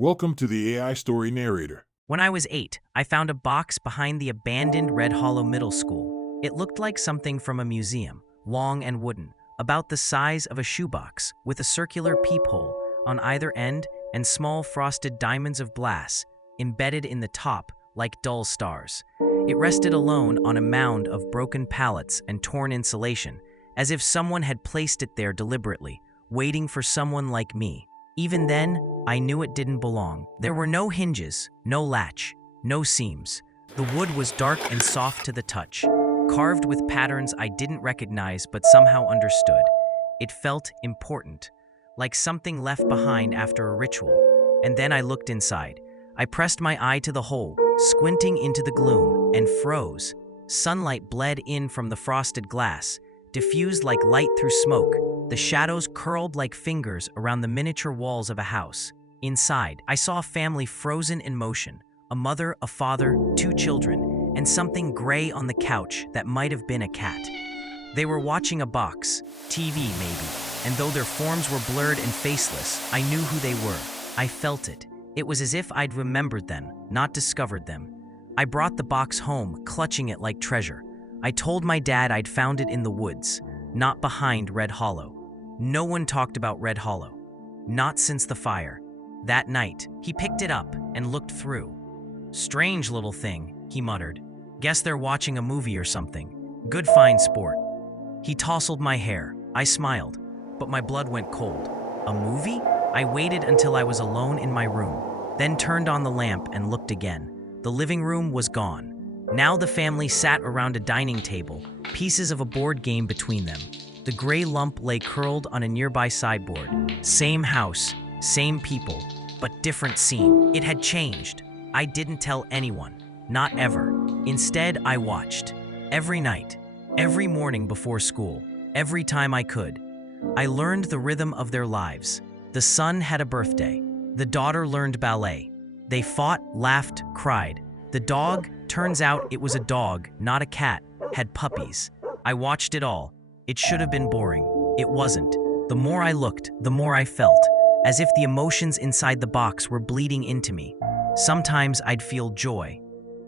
Welcome to the AI Story Narrator. When I was 8, I found a box behind the abandoned Red Hollow Middle School. It looked like something from a museum, long and wooden, about the size of a shoebox, with a circular peephole on either end and small frosted diamonds of glass embedded in the top like dull stars. It rested alone on a mound of broken pallets and torn insulation, as if someone had placed it there deliberately, waiting for someone like me. Even then, I knew it didn't belong. There were no hinges, no latch, no seams. The wood was dark and soft to the touch, carved with patterns I didn't recognize but somehow understood. It felt important, like something left behind after a ritual. And then I looked inside. I pressed my eye to the hole, squinting into the gloom, and froze. Sunlight bled in from the frosted glass, diffused like light through smoke. The shadows curled like fingers around the miniature walls of a house. Inside, I saw a family frozen in motion, a mother, a father, 2 children, and something gray on the couch that might have been a cat. They were watching a box, TV maybe, and though their forms were blurred and faceless, I knew who they were. I felt it. It was as if I'd remembered them, not discovered them. I brought the box home, clutching it like treasure. I told my dad I'd found it in the woods, not behind Red Hollow. No one talked about Red Hollow. Not since the fire. That night, he picked it up and looked through. "Strange little thing," he muttered. "Guess they're watching a movie or something. Good fine sport." He tousled my hair. I smiled, but my blood went cold. A movie? I waited until I was alone in my room, then turned on the lamp and looked again. The living room was gone. Now the family sat around a dining table, pieces of a board game between them. The gray lump lay curled on a nearby sideboard. Same house, same people, but different scene. It had changed. I didn't tell anyone, not ever. Instead, I watched. Every night, every morning before school, every time I could. I learned the rhythm of their lives. The son had a birthday. The daughter learned ballet. They fought, laughed, cried. The dog, turns out it was a dog, not a cat, had puppies. I watched it all. It should have been boring. It wasn't. The more I looked, the more I felt, as if the emotions inside the box were bleeding into me. Sometimes I'd feel joy,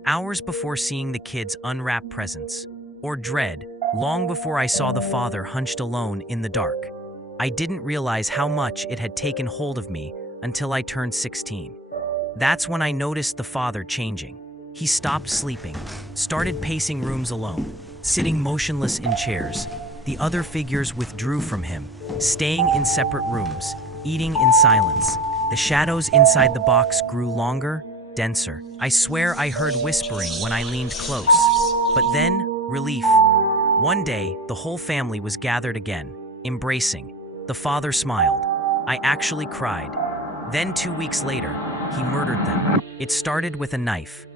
hours before seeing the kids unwrap presents, or dread, long before I saw the father hunched alone in the dark. I didn't realize how much it had taken hold of me until I turned 16. That's when I noticed the father changing. He stopped sleeping, started pacing rooms alone, sitting motionless in chairs. The other figures withdrew from him, staying in separate rooms, eating in silence. The shadows inside the box grew longer, denser. I swear I heard whispering when I leaned close. But then, relief. One day, the whole family was gathered again, embracing. The father smiled. I actually cried. Then 2 weeks later, he murdered them. It started with a knife.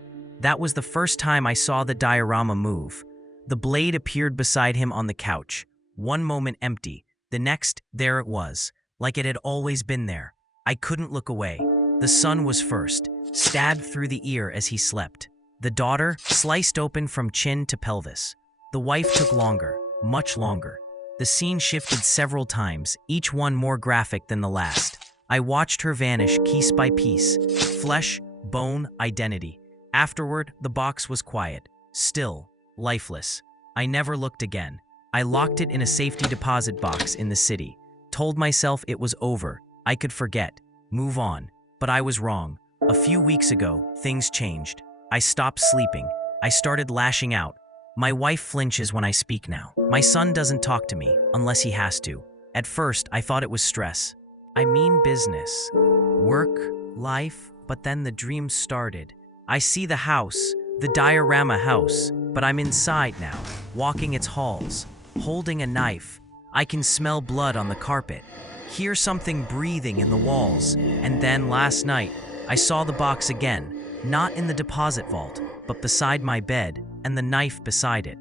That was the first time I saw the diorama move. The blade appeared beside him on the couch. One moment empty, the next, there it was, like it had always been there. I couldn't look away. The son was first, stabbed through the ear as he slept. The daughter, sliced open from chin to pelvis. The wife took longer, much longer. The scene shifted several times, each one more graphic than the last. I watched her vanish piece by piece, flesh, bone, identity. Afterward, the box was quiet, still, lifeless. I never looked again. I locked it in a safety deposit box in the city, told myself it was over, I could forget, move on. But I was wrong. A few weeks ago, things changed. I stopped sleeping. I started lashing out. My wife flinches when I speak now. My son doesn't talk to me, unless he has to. At first, I thought it was stress. I mean business, work, life, but then the dreams started. I see the house, the diorama house, but I'm inside now, walking its halls, holding a knife. I can smell blood on the carpet, hear something breathing in the walls, and then last night, I saw the box again, not in the deposit vault, but beside my bed, and the knife beside it.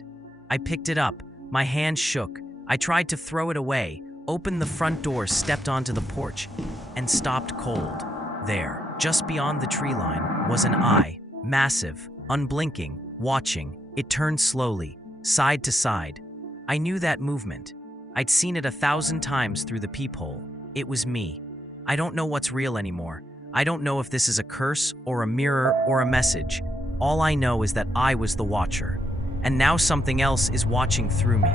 I picked it up, my hand shook, I tried to throw it away, opened the front door, stepped onto the porch, and stopped cold. There, just beyond the tree line, was an eye, massive, unblinking, watching. It turned slowly, side to side. I knew that movement. I'd seen it 1,000 times through the peephole. It was me. I don't know what's real anymore. I don't know if this is a curse or a mirror or a message. All I know is that I was the watcher, and now something else is watching through me.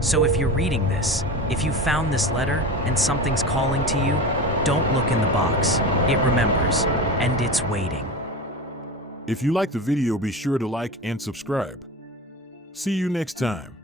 So if you're reading this, if you found this letter and something's calling to you, don't look in the box. It remembers, and it's waiting. If you like the video, be sure to like and subscribe. See you next time.